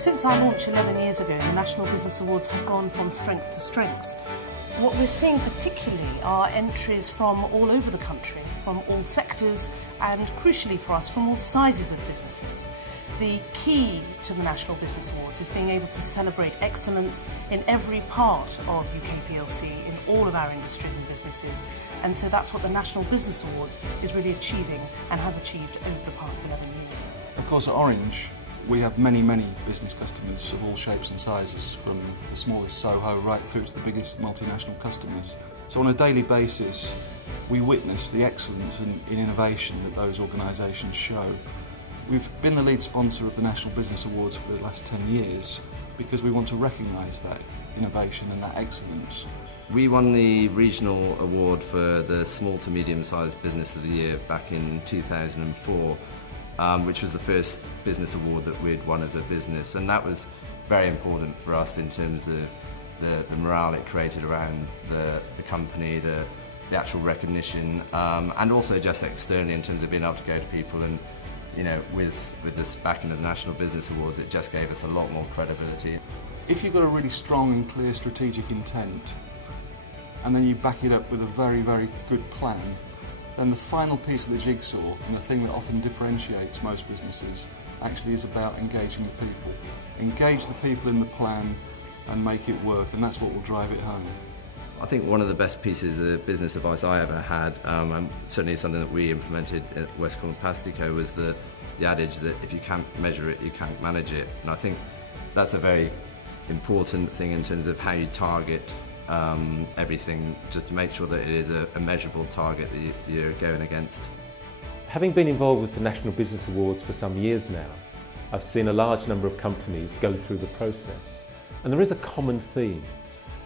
Since our launch 11 years ago, the National Business Awards have gone from strength to strength. What we're seeing particularly are entries from all over the country, from all sectors and, crucially for us, from all sizes of businesses. The key to the National Business Awards is being able to celebrate excellence in every part of UK PLC, in all of our industries and businesses, and so that's what the National Business Awards is really achieving and has achieved over the past 11 years. Of course, at Orange, we have many business customers of all shapes and sizes, from the smallest Soho right through to the biggest multinational customers. So on a daily basis, we witness the excellence in innovation that those organisations show. We've been the lead sponsor of the National Business Awards for the last 10 years because we want to recognise that innovation and that excellence. We won the regional award for the small to medium-sized business of the year back in 2004. Which was the first business award that we'd won as a business, and that was very important for us in terms of the morale it created around the company, the actual recognition, and also just externally in terms of being able to go to people and, you know, with this backing of the National Business Awards, it just gave us a lot more credibility. If you've got a really strong and clear strategic intent, and then you back it up with a very good plan, then the final piece of the jigsaw, and the thing that often differentiates most businesses, actually is about engaging the people. Engage the people in the plan and make it work, and that's what will drive it home. I think one of the best pieces of business advice I ever had, and certainly something that we implemented at Westcombe Pastico, was the adage that if you can't measure it, you can't manage it. And I think that's a very important thing in terms of how you target everything, just to make sure that it is a measurable target that you're going against. Having been involved with the National Business Awards for some years now, I've seen a large number of companies go through the process, and there is a common theme.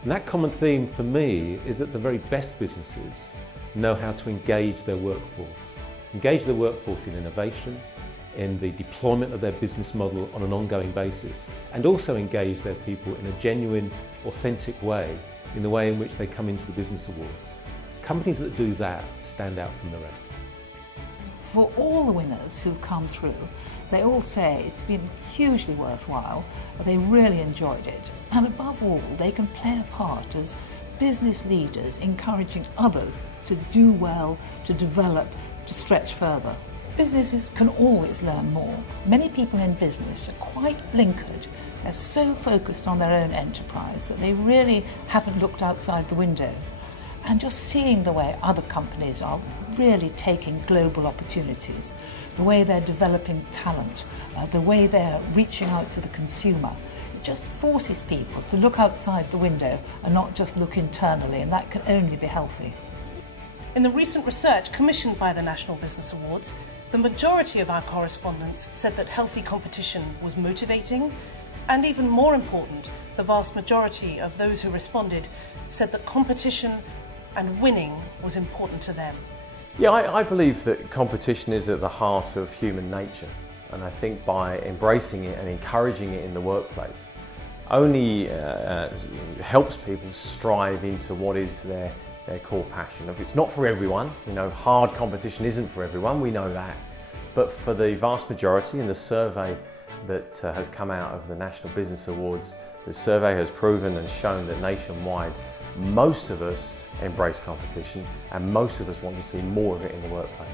And that common theme for me is that the very best businesses know how to engage their workforce. Engage their workforce in innovation, in the deployment of their business model on an ongoing basis, and also engage their people in a genuine, authentic way, in the way in which they come into the Business Awards. Companies that do that stand out from the rest. For all the winners who've come through, they all say it's been hugely worthwhile, they really enjoyed it, and above all, they can play a part as business leaders encouraging others to do well, to develop, to stretch further. Businesses can always learn more. Many people in business are quite blinkered. They're so focused on their own enterprise that they really haven't looked outside the window. And just seeing the way other companies are really taking global opportunities, the way they're developing talent, the way they're reaching out to the consumer, it just forces people to look outside the window and not just look internally, and that can only be healthy. In the recent research commissioned by the National Business Awards, the majority of our correspondents said that healthy competition was motivating, and even more important, the vast majority of those who responded said that competition and winning was important to them. Yeah, I believe that competition is at the heart of human nature, and I think by embracing it and encouraging it in the workplace only helps people strive into what is their core passion. If it's not for everyone, you know, hard competition isn't for everyone, we know that, but for the vast majority, in the survey that has come out of the National Business Awards, the survey has proven and shown that nationwide most of us embrace competition and most of us want to see more of it in the workplace.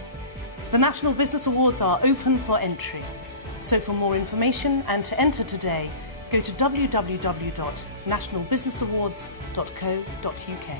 The National Business Awards are open for entry, so for more information and to enter today, go to www.nationalbusinessawards.co.uk.